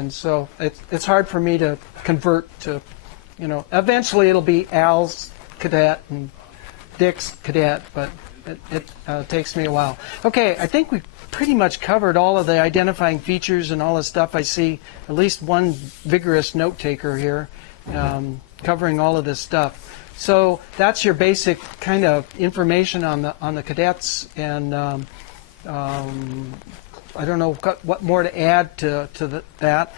And so it's hard for me to convert to, eventually it'll be Al's cadet and Dick's cadet, but it takes me a while. Okay, I think we've pretty much covered all of the identifying features and all the stuff. I see at least one vigorous note taker here covering all of this stuff. So that's your basic kind of information on the cadets, and I don't know what more to add to that.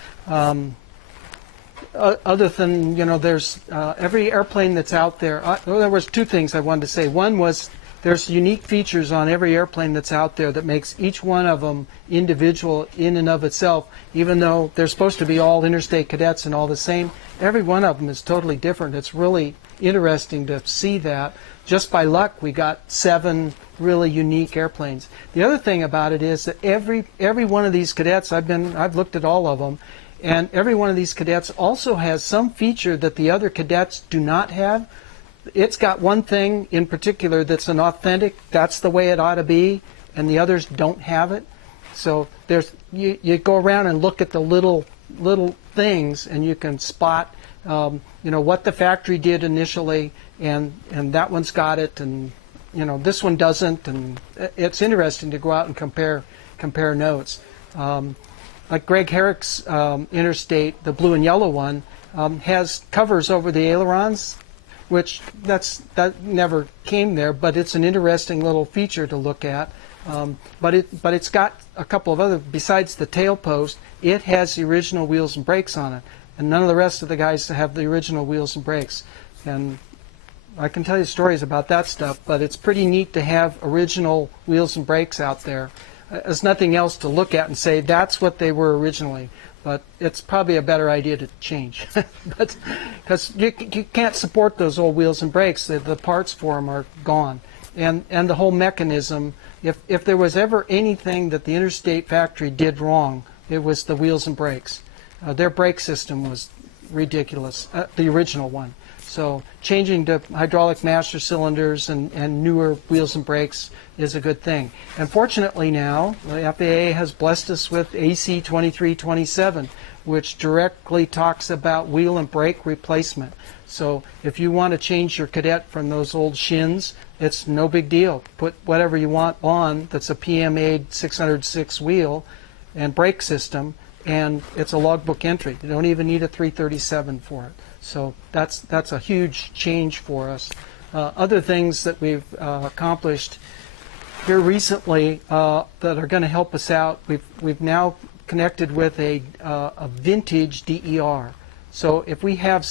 Other than, there's every airplane that's out there. There was two things I wanted to say. One was there's unique features on every airplane that's out there that makes each one of them individual in and of itself, even though they're supposed to be all interstate cadets and all the same. Every one of them is totally different. It's really interesting to see that. Just by luck, we got 7 really unique airplanes. The other thing about it is that every one of these cadets, I've looked at all of them, and every one of these cadets also has some feature that the other cadets do not have. It's got one thing in particular that's an authentic, that's the way it ought to be, and the others don't have it. So you go around and look at the little things, and you can spot what the factory did initially, and that one's got it, and this one doesn't, and it's interesting to go out and compare notes. Like Greg Herrick's Interstate, the blue and yellow one, has covers over the ailerons, which that never came there, but it's an interesting little feature to look at. But it's got a couple of other, besides the tail post, it has the original wheels and brakes on it, and none of the rest of the guys have the original wheels and brakes. And I can tell you stories about that stuff, but it's pretty neat to have original wheels and brakes out there. There's nothing else to look at and say that's what they were originally, but it's probably a better idea to change. But because you can't support those old wheels and brakes, the parts for them are gone, and the whole mechanism. If there was ever anything that the Interstate factory did wrong, it was the wheels and brakes. Their brake system was ridiculous, the original one. So changing to hydraulic master cylinders and newer wheels and brakes is a good thing. And fortunately now, the FAA has blessed us with AC 2327, which directly talks about wheel and brake replacement. So if you want to change your cadet from those old shins, it's no big deal. Put whatever you want on that's a PMA 606 wheel and brake system, and it's a logbook entry. You don't even need a 337 for it. So that's a huge change for us. Other things that we've accomplished here recently that are going to help us out, we've now connected with a vintage DER. So if we have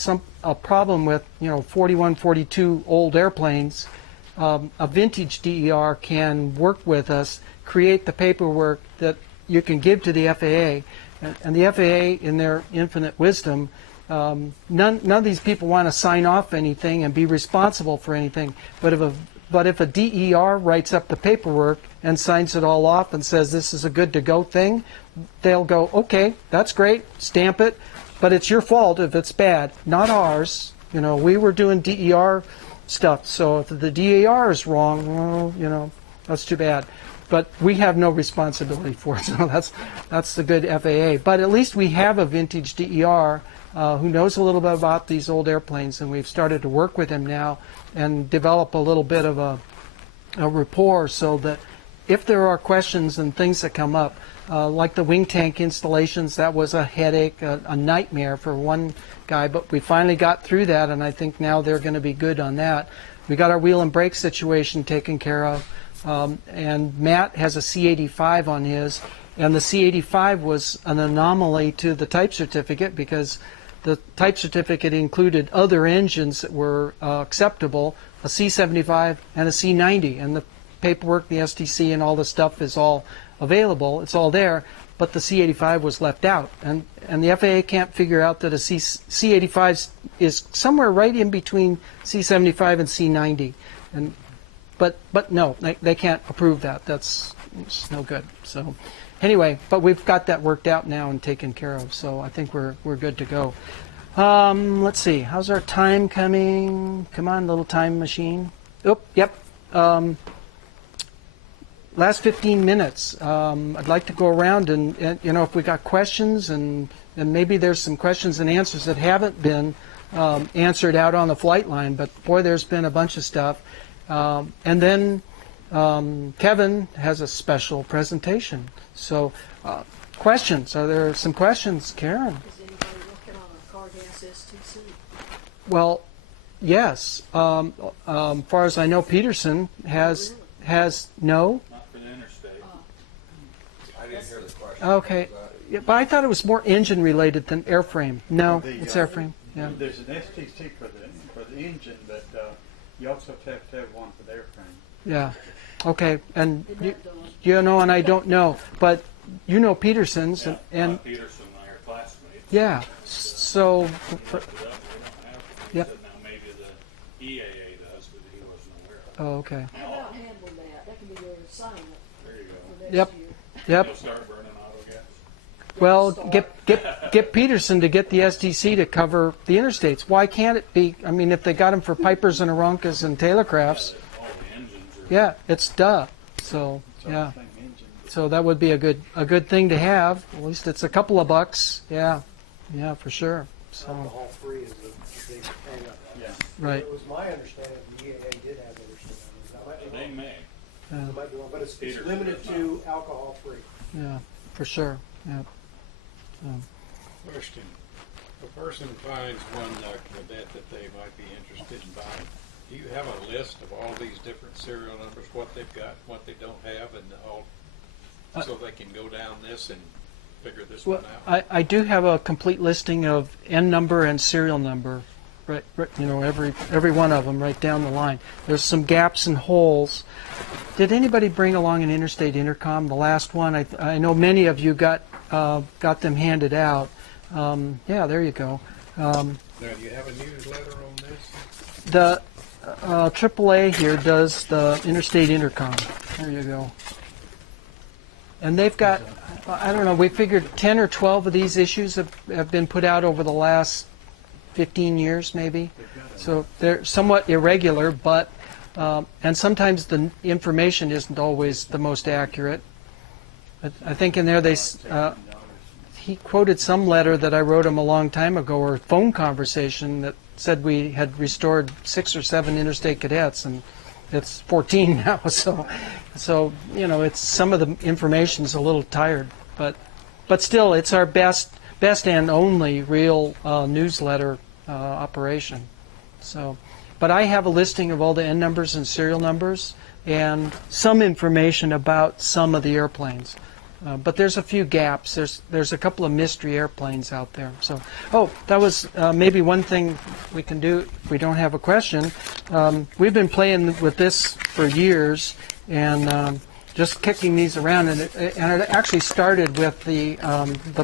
a problem with 41, 42 old airplanes, a vintage DER can work with us, create the paperwork that you can give to the FAA, and the FAA, in their infinite wisdom, none of these people want to sign off anything and be responsible for anything. But if a DER writes up the paperwork and signs it all off and says this is a good to go thing, they'll go, okay, that's great, stamp it, but it's your fault if it's bad, not ours. We were doing DER stuff, so if the DER is wrong, well, that's too bad. But we have no responsibility for it, so that's the good FAA. But at least we have a vintage DER who knows a little bit about these old airplanes, and we've started to work with him now and develop a little bit of a rapport, so that if there are questions and things that come up, like the wing tank installations, that was a headache, a nightmare for one guy, but we finally got through that, and I think now they're going to be good on that. We got our wheel and brake situation taken care of, and Matt has a C85 on his, and the C85 was an anomaly to the type certificate because the type certificate included other engines that were acceptable, a C75 and a C90, and the paperwork, the STC, and all the stuff is all available. It's all there, but the C85 was left out, and the FAA can't figure out that a C85 is somewhere right in between C75 and C90, but no, they can't approve that. It's no good. So anyway, but we've got that worked out now and taken care of, so I think we're good to go. Let's see, how's our time coming? Come on, little time machine. Oop, yep. last 15 minutes, I'd like to go around and if we got questions and maybe there's some questions and answers that haven't been answered out on the flight line, but boy, there's been a bunch of stuff. And then Kevin has a special presentation. So questions, are there some questions, Karen? Is anybody working on a car gas STC? Well, yes. Far as I know, Peterson has no. Not for the interstate. I didn't hear the question. Okay, yeah, but I thought it was more engine related than airframe. No, The, it's airframe. Yeah. There's an STC for the engine, but you also have to have one for the airframe. Yeah. Okay. And Isn't that done? and I don't know, but you know Peterson's Yeah, and Peterson and I are classmates. yeah. So We looked it up, we don't have to. He Yep. said now maybe the EAA does, but he wasn't aware of it. oh, okay. How about handling that? That can be your assignment There you for go. next Yep. year. Yep. You'll start burning auto gas. Well, Start. get Peterson to get the STC to cover the interstates. Why can't it be? I mean, if they got them for Pipers and Aronkas and Taylorcrafts, All the engines are. yeah, it's duh. So So yeah. same engine. So that would be a good thing to have. At least it's a couple of bucks. Yeah, yeah, for sure. So Alcohol-free is a big hang-up. Yeah. right. It was my understanding the EAA did have interstate owners. I might be They wrong. may. Yeah, I might be wrong, but it's Peterson limited does to alcohol-free. yeah, for sure. Yeah. Question. If a person finds one cadet that they might be interested in buying, do you have a list of all these different serial numbers, what they've got, what they don't have, and all, so they can go down this and figure this Well, one out? I do have a complete listing of N number and serial number, right, every one of them right down the line. There's some gaps and holes. Did anybody bring along an interstate intercom? The last one, I know many of you got them handed out. Yeah, there you go. Now, do you have a newsletter on this? The AAA here does the interstate intercom. There you go. And they've got, I don't know, we figured 10 or 12 of these issues have been put out over the last 15 years maybe. So they're somewhat irregular, but, and sometimes the information isn't always the most accurate. But I think in there he quoted some letter that I wrote him a long time ago, or phone conversation that said we had restored 6 or 7 interstate cadets, and it's 14 now. So it's some of the information is a little tired, but still, it's our best and only real newsletter operation. So, but I have a listing of all the N numbers and serial numbers, and some information about some of the airplanes. But there's a few gaps. There's a couple of mystery airplanes out there. So, that was maybe one thing we can do if we don't have a question. We've been playing with this for years and just kicking these around. And it actually started with the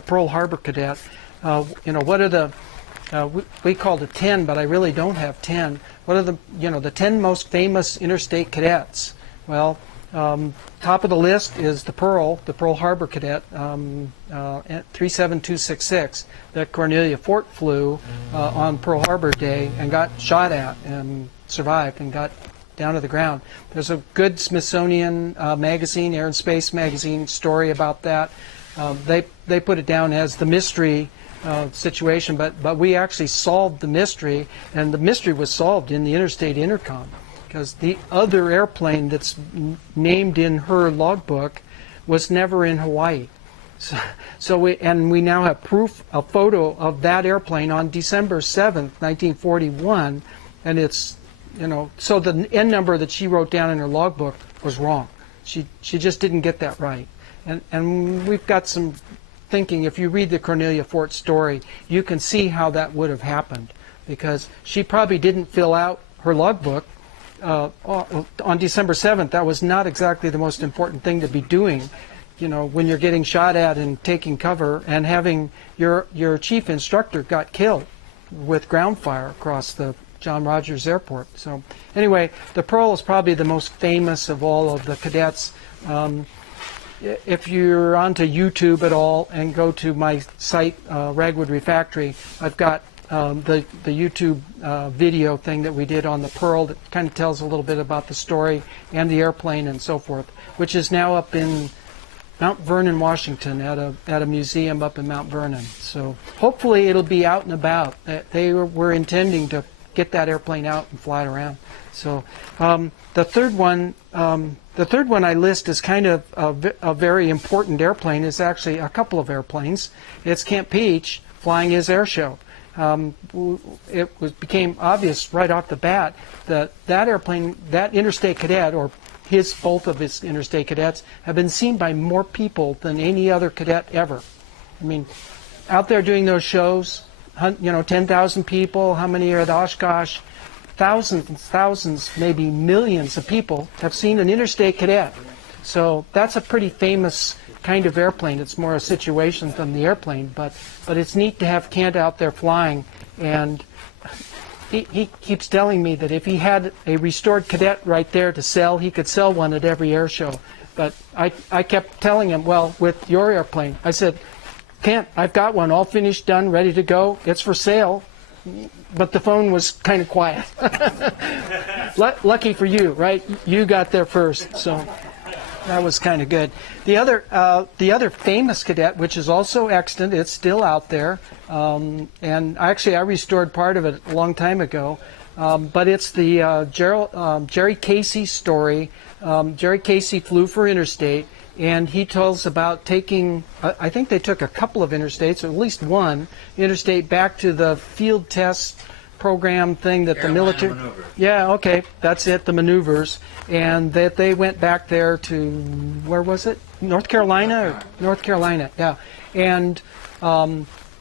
Pearl Harbor cadet. What are the we called it 10, but I really don't have 10. What are the 10 most famous interstate cadets? Well. Top of the list is the Pearl Harbor cadet, 37266, that Cornelia Fort flew on Pearl Harbor Day and got shot at and survived and got down to the ground. There's a good Smithsonian magazine, Air and Space magazine, story about that. They put it down as the mystery situation, but we actually solved the mystery, and the mystery was solved in the interstate intercom. Because the other airplane that's named in her logbook was never in Hawaii. So we now have a photo of that airplane on December 7th, 1941, and it's, so the N number that she wrote down in her logbook was wrong. She just didn't get that right. And we've got some thinking, if you read the Cornelia Fort story, you can see how that would have happened, because she probably didn't fill out her logbook on December 7th. That was not exactly the most important thing to be doing, when you're getting shot at and taking cover, and having your chief instructor got killed with ground fire across the John Rogers Airport. So anyway, the Pearl is probably the most famous of all of the cadets. If you're onto YouTube at all and go to my site, Ragwood Refactory, I've got the YouTube video thing that we did on the Pearl that kind of tells a little bit about the story and the airplane and so forth, which is now up in Mount Vernon, Washington, at a museum up in Mount Vernon. So hopefully it'll be out and about. They were intending to get that airplane out and fly it around. So the third one I list is kind of a very important airplane. It's actually a couple of airplanes. It's Camp Peach flying his air show. It became obvious right off the bat that that airplane, that Interstate Cadet, or both of his Interstate Cadets, have been seen by more people than any other cadet ever. I mean, out there doing those shows, 10,000 people. How many are at Oshkosh? Thousands, maybe millions of people have seen an Interstate Cadet. So that's a pretty famous kind of airplane. It's more a situation than the airplane, but it's neat to have Kent out there flying. And he keeps telling me that if he had a restored Cadet right there to sell, he could sell one at every air show. But I kept telling him, well, with your airplane, I said, Kent, I've got one all finished, done, ready to go. It's for sale. But the phone was kind of quiet. Lucky for you, right? You got there first, so that was kind of good. The other famous Cadet, which is also extant, it's still out there, and actually I restored part of it a long time ago. But it's the Jerry Casey story. Jerry Casey flew for Interstate, and he tells about taking, I think they took a couple of Interstates, or at least one Interstate, back to the field test program thing that the military... Maneuver. Yeah, okay, that's it, the maneuvers. And that they went back there to, where was it? North Carolina? North Carolina, yeah. And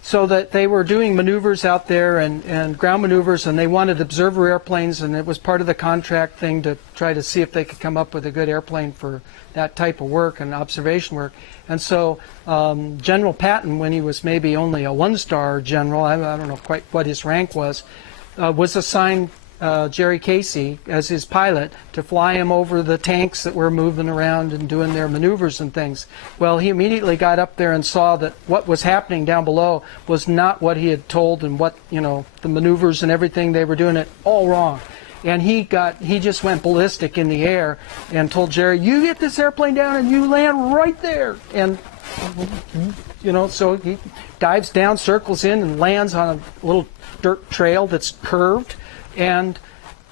so that they were doing maneuvers out there and ground maneuvers, and they wanted observer airplanes, and it was part of the contract thing to try to see if they could come up with a good airplane for that type of work and observation work. And so General Patton, when he was maybe only a one-star general, I don't know quite what his rank was assigned Jerry Casey as his pilot to fly him over the tanks that were moving around and doing their maneuvers and things. Well, he immediately got up there and saw that what was happening down below was not what he had told, and what, the maneuvers and everything, they were doing it all wrong. And he just went ballistic in the air and told Jerry, you get this airplane down and you land right there. And so he dives down, circles in, and lands on a little dirt trail that's curved. And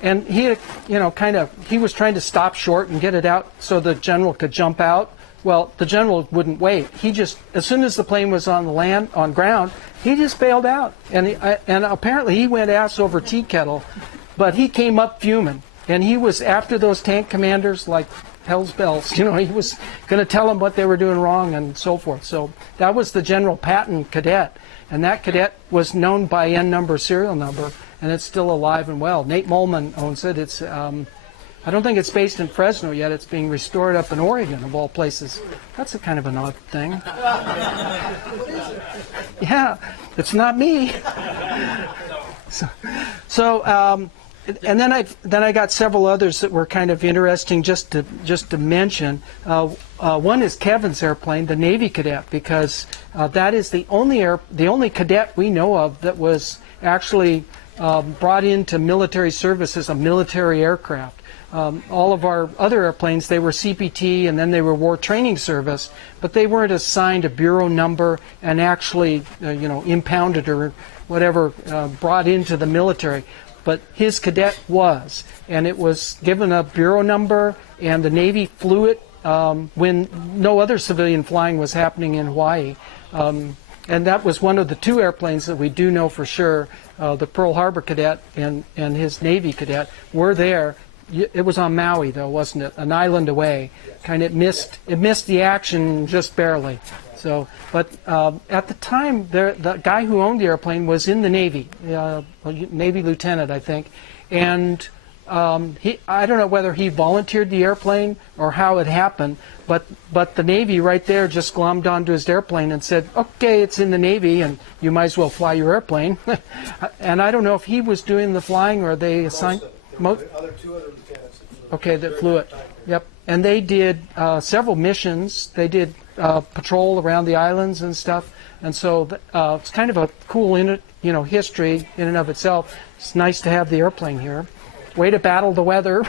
he, he was trying to stop short and get it out so the general could jump out. Well, the general wouldn't wait. He just, as soon as the plane was on ground, he just bailed out. And apparently he went ass over tea kettle, but he came up fuming. And he was after those tank commanders like hell's bells. He was going to tell them what they were doing wrong and so forth. So that was the General Patton Cadet. And that Cadet was known by N number serial number, and it's still alive and well. Nate Molman owns it. It's I don't think it's based in Fresno yet. It's being restored up in Oregon, of all places. That's a kind of an odd thing. Yeah, it's not me. And then I got several others that were kind of interesting just to mention. One is Kevin's airplane, the Navy Cadet, because that is the only cadet we know of that was actually brought into military service as a military aircraft. All of our other airplanes, they were CPT and then they were war training service, but they weren't assigned a bureau number and actually, impounded or whatever, brought into the military. But his Cadet was, and it was given a bureau number, and the Navy flew it when no other civilian flying was happening in Hawaii. And that was one of the two airplanes that we do know for sure. The Pearl Harbor Cadet and his Navy Cadet were there. It was on Maui, though, wasn't it? An island away. It missed the action just barely. So, but at the time, the guy who owned the airplane was in the Navy, Navy lieutenant, I think, and I don't know whether he volunteered the airplane or how it happened, but the Navy right there just glommed onto his airplane and said, okay, it's in the Navy, and you might as well fly your airplane. And I don't know if he was doing the flying or they assigned... Two other lieutenants that flew it. Okay, that flew it. Yep. And they did several missions. They did patrol around the islands and stuff. And so it's kind of a cool history in and of itself. It's nice to have the airplane here. Way to battle the weather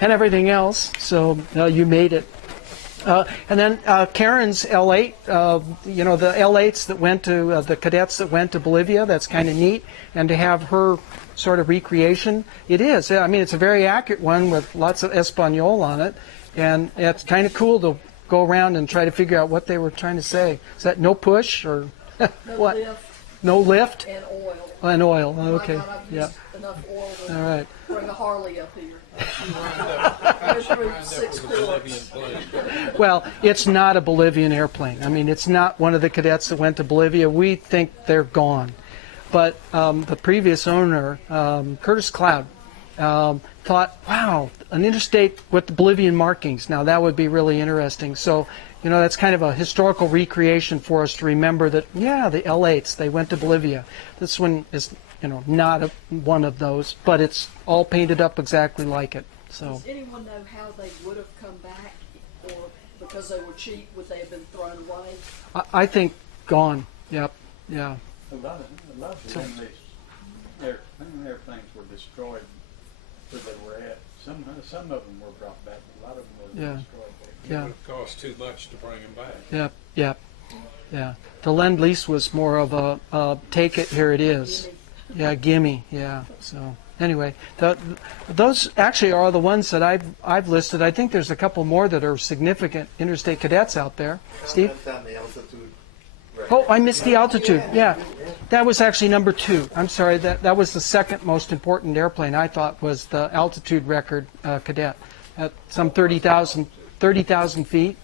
and everything else. So you made it. And then Karen's L8, the L8s that went to the cadets that went to Bolivia. That's kind of neat. And to have her sort of recreation, it is. I mean, it's a very accurate one with lots of Espanol on it, and it's kind of cool to go around and try to figure out what they were trying to say. Is that no push or No what? lift No lift and oil. and oil. Okay. My God, I've Yeah. used enough oil to All right. bring a Harley up here. Wind Through up 6 with a Bolivian quarts. plane. Well, it's not a Bolivian airplane. I mean, it's not one of the cadets that went to Bolivia. We think they're gone. But the previous owner, Curtis Cloud, thought, wow, an interstate with the Bolivian markings. Now, that would be really interesting. So, that's kind of a historical recreation for us to remember that, yeah, the L8s, they went to Bolivia. This one is, not one of those, but it's all painted up exactly like it. So. Does anyone know how they would have come back, or because they were cheap, would they have been thrown away? I think gone. Yep. Yeah. A lot of the airplanes were destroyed where they were at. Some of them were brought back, but a lot of them were Yeah. destroyed. It Yeah. would have cost too much to bring them back. Yep. Yep. Yeah. The Lend-Lease was more of a take it, here it is. Yeah, gimme. Yeah. So anyway, those actually are the ones that I've listed. I think there's a couple more that are significant interstate cadets out there. Steve? On the altitude. Oh, I missed the altitude. Yeah, that was actually number 2. I'm sorry. That was the second most important airplane. I thought was the altitude record cadet at some 30,000 feet,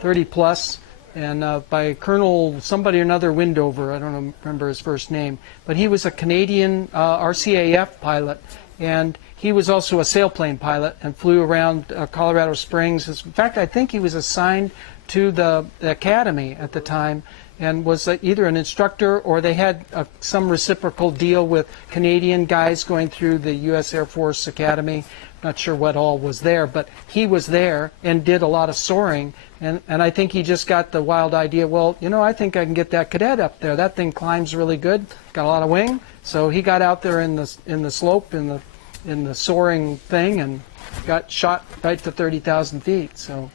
30 plus. And by Colonel somebody or another Windover, I don't remember his first name, but he was a Canadian RCAF pilot, and he was also a sailplane pilot and flew around Colorado Springs. In fact, I think he was assigned to the academy at the time and was either an instructor or they had some reciprocal deal with Canadian guys going through the U.S. Air Force Academy. Not sure what all was there, but he was there and did a lot of soaring. And I think he just got the wild idea, well, I think I can get that cadet up there. That thing climbs really good, got a lot of wing. So he got out there in the slope, in the soaring thing, and got shot right to 30,000 feet. So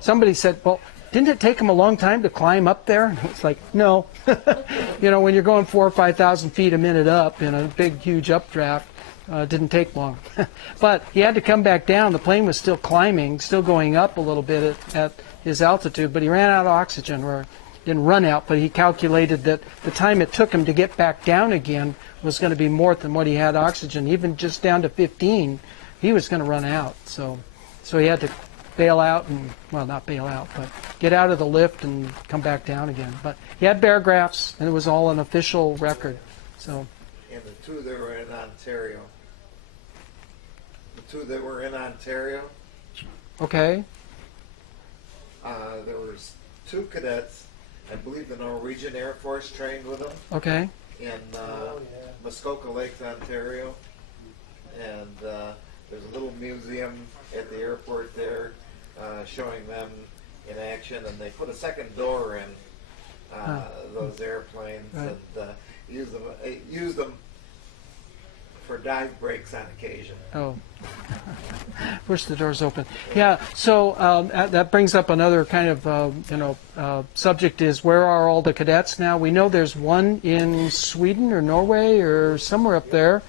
somebody said, well, didn't it take him a long time to climb up there? It's like, no. When you're going 4,000 or 5,000 feet a minute up in a big, huge updraft, didn't take long. But he had to come back down. The plane was still climbing, still going up a little bit at his altitude, but he ran out of oxygen, or didn't run out, but he calculated that the time it took him to get back down again was going to be more than what he had oxygen. Even just down to 15, he was going to run out. So he had to bail out not bail out, but get out of the lift and come back down again. But he had barographs, and it was all an official record. So. And the two that were in Ontario. Okay. There was 2 cadets. I believe the Norwegian Air Force trained with them Okay. in Muskoka Lakes, Ontario. And there's a little museum at the airport there showing them in action. And they put a second door in those airplanes Right. and use them for dive breaks on occasion. Oh. Wish the door's open. Yeah, so that brings up another kind of, subject is where are all the cadets now? We know there's one in Sweden or Norway or somewhere up there,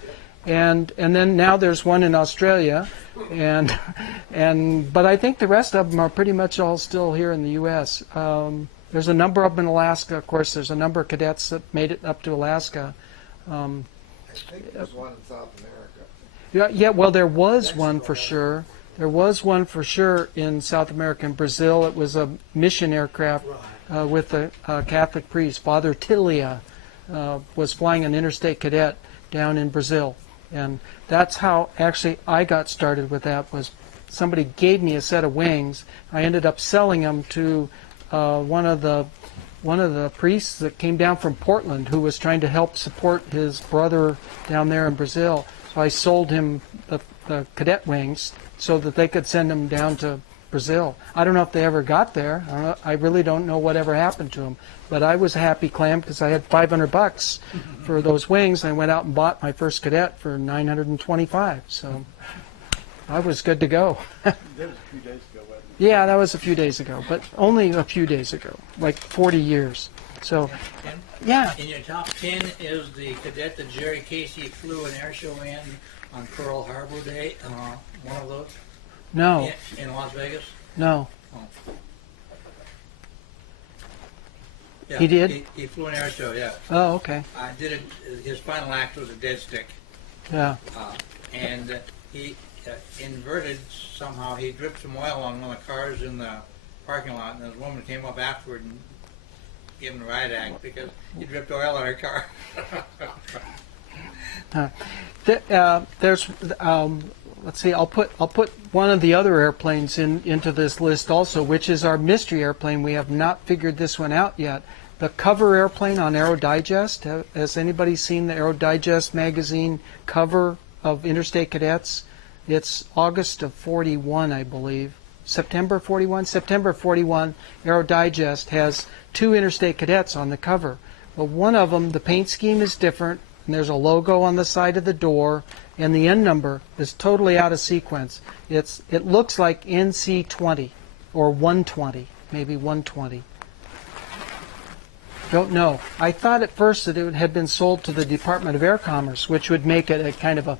and then now there's one in Australia, but I think the rest of them are pretty much all still here in the U.S. There's a number of them in Alaska, of course. There's a number of cadets that made it up to Alaska. I think there's one in South America. Yeah, well, there was one for sure. There was one for sure in South America and Brazil. It was a mission aircraft with a Catholic priest. Father Tilia was flying an interstate cadet down in Brazil. And that's how actually I got started with that, was somebody gave me a set of wings. I ended up selling them to one of the priests that came down from Portland, who was trying to help support his brother down there in Brazil. So I sold him the cadet wings so that they could send them down to Brazil. I don't know if they ever got there. I really don't know whatever happened to them. But I was a happy clam because I had $500 for those wings. I went out and bought my first cadet for $925. So I was good to go. That was a few days ago, wasn't it? Yeah, that was a few days ago, but only a few days ago, like 40 years. So, And yeah. in your top 10 is the cadet that Jerry Casey flew an air show in on Pearl Harbor Day. One of those No, in Las Vegas. no. Yeah, He did? He flew an air show. Yeah. Oh, okay. I did it. His final act was a dead stick, Yeah. and he inverted somehow. He dripped some oil on one of the cars in the parking lot, and this woman came up afterward and gave him a riot act because he dripped oil on her car. There's, let's see. I'll put one of the other airplanes into this list also, which is our mystery airplane. We have not figured this one out yet. The cover airplane on Aero Digest. Has anybody seen the Aero Digest magazine cover of Interstate Cadets? It's August of 41, I believe. September 41? September 41, Aero Digest has 2 Interstate Cadets on the cover. But one of them, the paint scheme is different, and there's a logo on the side of the door, and the end number is totally out of sequence. It looks like NC20 or 120, maybe 120. Don't know. I thought at first that it had been sold to the Department of Air Commerce, which would make it a kind of a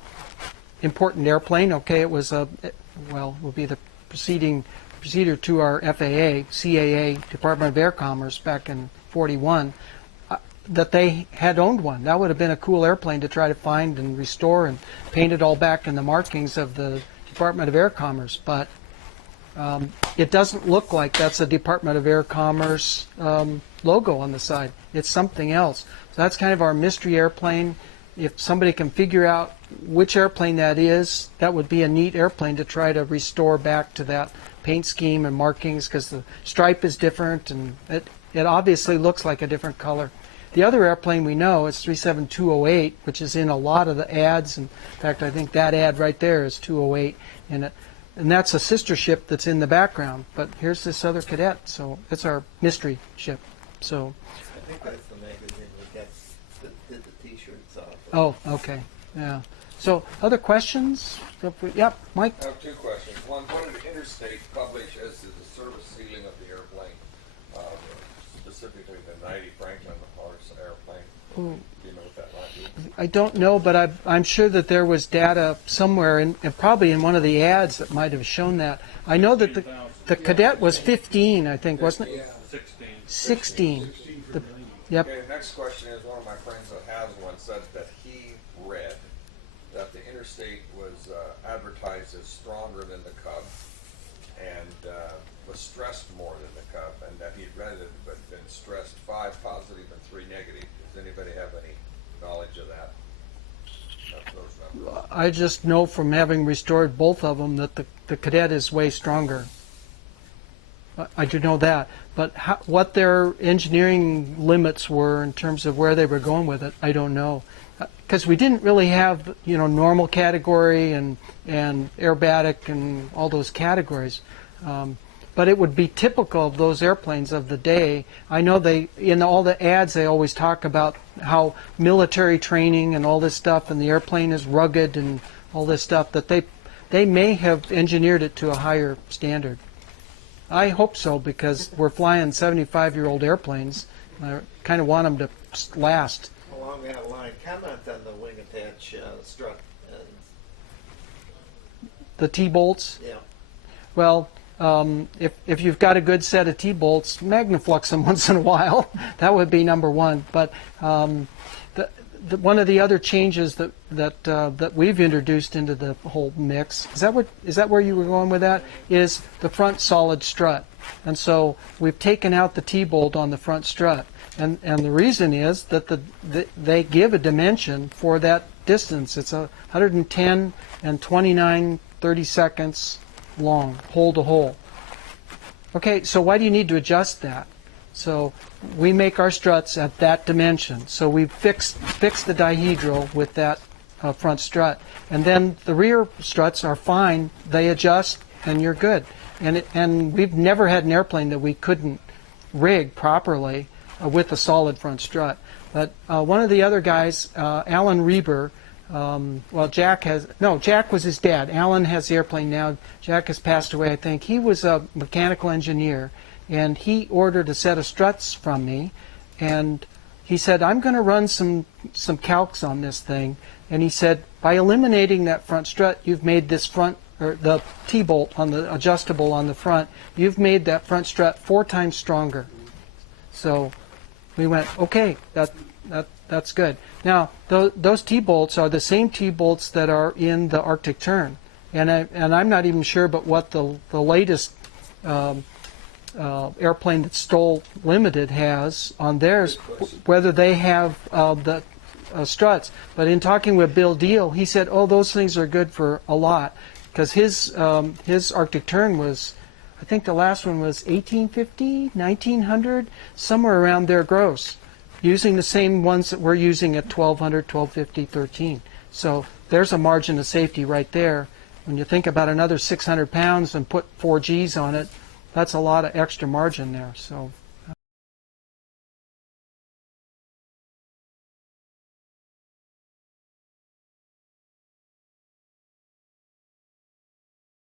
important airplane. Okay, it was would be the procedure to our FAA, CAA, Department of Air Commerce back in 41, that they had owned one. That would have been a cool airplane to try to find and restore and paint it all back in the markings of the Department of Air Commerce. But it doesn't look like that's a Department of Air Commerce logo on the side. It's something else. So that's kind of our mystery airplane. If somebody can figure out which airplane that is, that would be a neat airplane to try to restore back to that paint scheme and markings, because the stripe is different and it obviously looks like a different color. The other airplane we know is 37208, which is in a lot of the ads. In fact, I think that ad right there is 208 in it. And that's a sister ship that's in the background. But here's this other cadet, so it's our mystery ship. So. I think that's the magazine that did the T-shirts off. Oh, okay, yeah. So, other questions? Yep, Mike. I have 2 questions. One, what did Interstate publish as to the service ceiling of the airplane, specifically the 90 Franklin horse airplane? Ooh. Do you know what that might be? I don't know, but I'm sure that there was data somewhere, and probably in one of the ads that might have shown that. I know that the cadet was 15, I think, wasn't it? 16. Yep. Okay, the next question is, one of my friends that has one said that he read that the Interstate was advertised as stronger than the Cub and was stressed more than the Cub, and that he'd read it but been stressed 5 positive and 3 negative. Does anybody have any knowledge of that? Those numbers? I just know from having restored both of them that the cadet is way stronger. I do know that, but what their engineering limits were in terms of where they were going with it, I don't know, because we didn't really have normal category and aerobatic and all those categories, but it would be typical of those airplanes of the day. I know in all the ads they always talk about how military training and all this stuff, and the airplane is rugged and all this stuff, that they may have engineered it to a higher standard. I hope so, because we're flying 75-year-old airplanes. I kind of want them to last. Along that line, comment on the wing attach strut. And, The T-bolts? yeah. Well, if you've got a good set of T-bolts, Magnaflux them once in a while. That would be number one. But one of the other changes that we've introduced into the whole mix, is that where you were going with that? Is the front solid strut. And so we've taken out the T-bolt on the front strut. And the reason is that they give a dimension for that distance. It's 110 and 29 30-seconds long, hole to hole. Okay, so why do you need to adjust that? So we make our struts at that dimension. So we fixed the dihedral with that front strut. And then the rear struts are fine. They adjust and you're good. And we've never had an airplane that we couldn't rig properly with a solid front strut. But one of the other guys, Alan Reber, Jack was his dad. Alan has the airplane now. Jack has passed away, I think. He was a mechanical engineer, and he ordered a set of struts from me, and he said, I'm going to run some calcs on this thing. And he said, by eliminating that front strut, you've made this front, or the T-bolt on the adjustable on the front, you've made that front strut 4 times stronger. So we went, okay, that's good. Now, those T-bolts are the same T-bolts that are in the Arctic Tern. And I'm not even sure but what the latest airplane that Stoll Limited has on theirs, whether they have the struts. But in talking with Bill Deal, he said, oh, those things are good for a lot. Because his Arctic Tern was, I think the last one was 1850, 1900, somewhere around there gross, using the same ones that we're using at 1200, 1250, 13. So there's a margin of safety right there. When you think about another 600 pounds and put 4 Gs on it, that's a lot of extra margin there. So